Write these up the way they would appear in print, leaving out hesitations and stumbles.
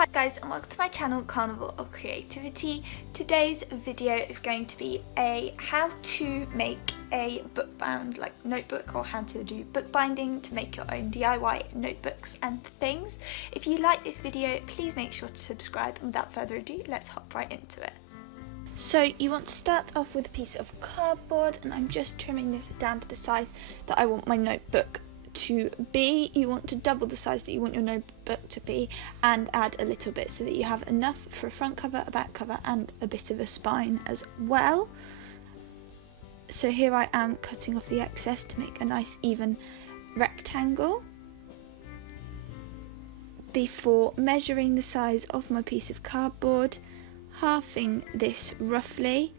Hi guys and welcome to my channel Carnival of Creativity. Today's video is going to be a how to make a bookbound like notebook, or how to do bookbinding to make your own DIY notebooks and things. If you like this video, please make sure to subscribe, and without further ado, let's hop right into it. So you want to start off with a piece of cardboard, and I'm just trimming this down to the size that I want my notebook to be. You want to double the size that you want your notebook to be and add a little bit so that you have enough for a front cover, a back cover and a bit of a spine as well. So here I am cutting off the excess to make a nice even rectangle before measuring the size of my piece of cardboard, halving this roughly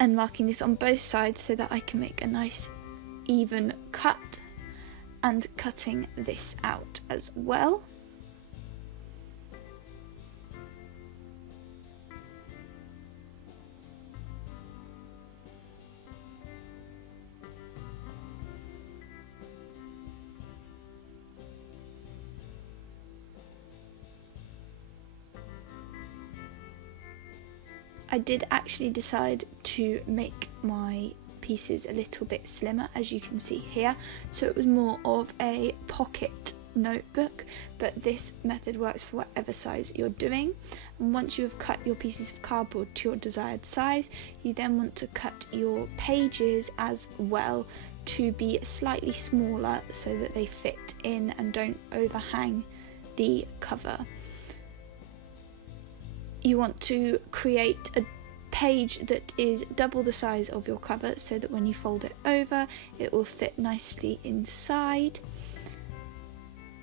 and marking this on both sides so that I can make a nice even cut, and cutting this out as well. I did actually decide to make my pieces a little bit slimmer, as you can see here, so it was more of a pocket notebook, but this method works for whatever size you're doing. And once you have cut your pieces of cardboard to your desired size, you then want to cut your pages as well to be slightly smaller so that they fit in and don't overhang the cover. You want to create a page that is double the size of your cover so that when you fold it over it will fit nicely inside,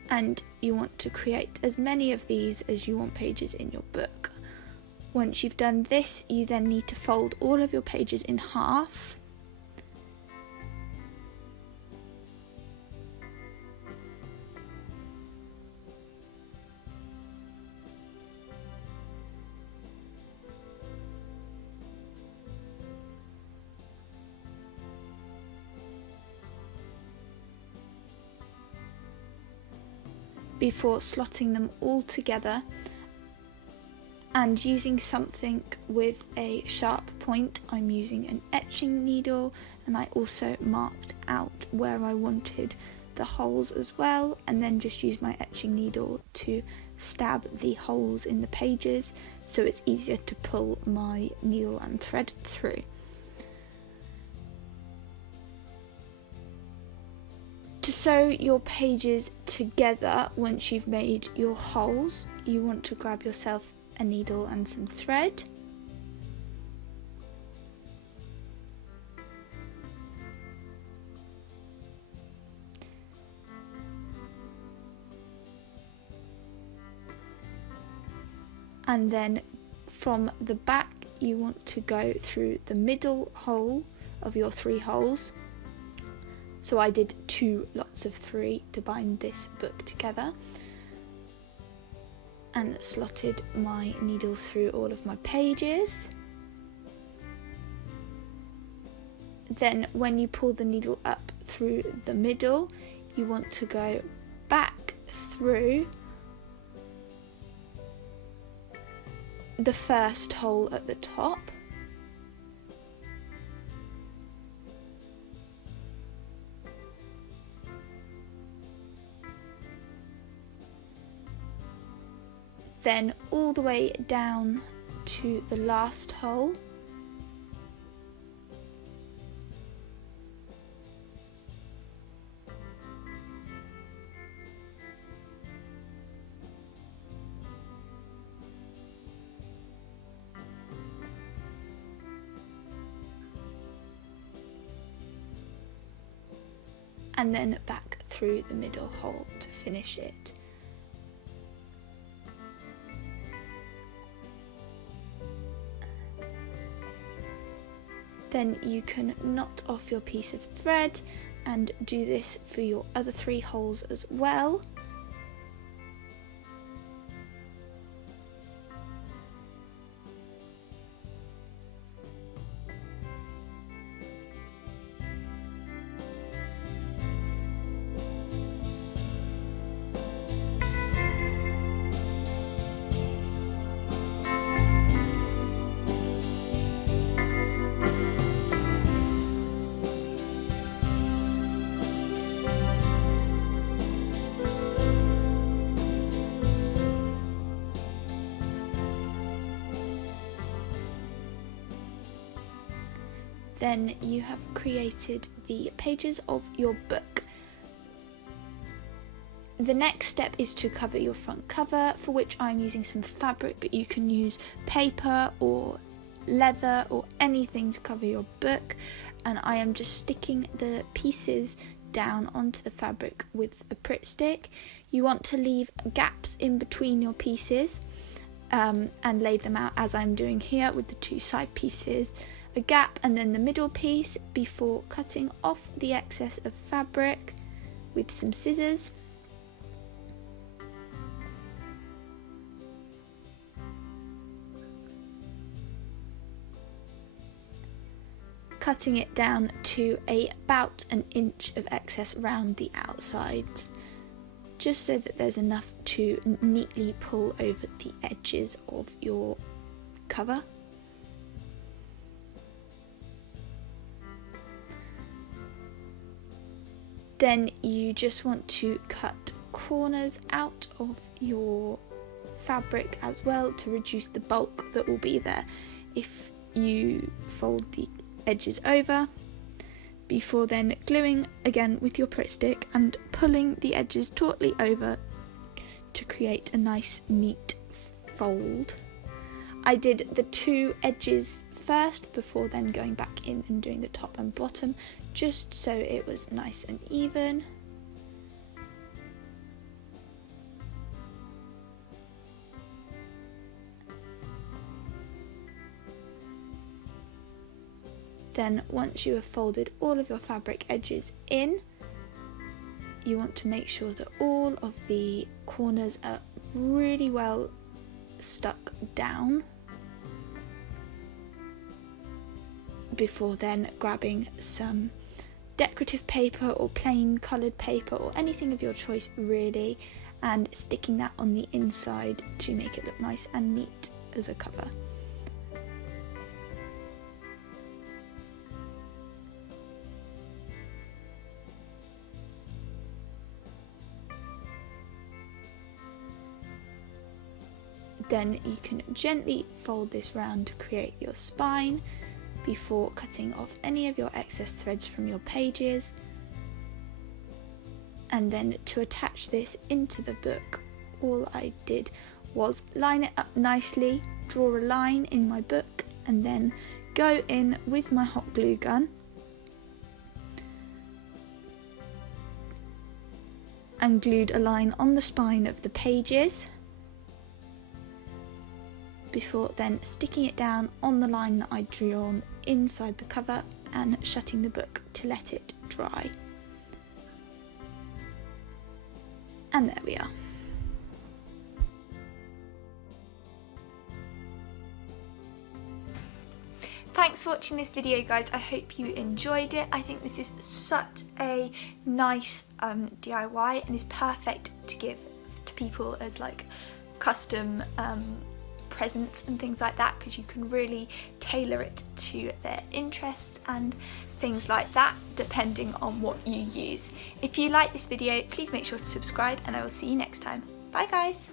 and you want to create as many of these as you want pages in your book. Once you've done this, you then need to fold all of your pages in half . Before slotting them all together and using something with a sharp point. I'm using an etching needle, and I also marked out where I wanted the holes as well, and then just use my etching needle to stab the holes in the pages so it's easier to pull my needle and thread through. To sew your pages together, once you've made your holes, you want to grab yourself a needle and some thread. And then from the back, you want to go through the middle hole of your 3 holes. So I did 2 lots of 3 to bind this book together, and slotted my needle through all of my pages. Then when you pull the needle up through the middle, you want to go back through the first hole at the top. Then all the way down to the last hole. And then back through the middle hole to finish it. Then you can knot off your piece of thread and do this for your other 3 holes as well. then you have created the pages of your book. The next step is to cover your front cover, for which I'm using some fabric, but you can use paper or leather or anything to cover your book, and I am just sticking the pieces down onto the fabric with a Pritt stick. You want to leave gaps in between your pieces and lay them out as I'm doing here with the two side pieces, a gap and then the middle piece, before cutting off the excess of fabric with some scissors. Cutting it down to about an inch of excess round the outsides, just so that there's enough to neatly pull over the edges of your cover. Then you just want to cut corners out of your fabric as well to reduce the bulk that will be there if you fold the edges over, before then gluing again with your Pritt stick and pulling the edges tautly over to create a nice neat fold. I did the two edges first before then going back in and doing the top and bottom, just so it was nice and even. Then once you have folded all of your fabric edges in, you want to make sure that all of the corners are really well stuck down, before then grabbing some decorative paper or plain coloured paper or anything of your choice really, and sticking that on the inside to make it look nice and neat as a cover. Then you can gently fold this round to create your spine, before cutting off any of your excess threads from your pages. And then to attach this into the book, all I did was line it up nicely, draw a line in my book, and then go in with my hot glue gun and glued a line on the spine of the pages, before then sticking it down on the line that I drew on inside the cover and shutting the book to let it dry. And there we are. Thanks for watching this video, guys. I hope you enjoyed it. I think this is such a nice DIY and is perfect to give to people as like custom presents and things like that, because you can really tailor it to their interests and things like that depending on what you use. If you like this video, please make sure to subscribe and I will see you next time. Bye guys!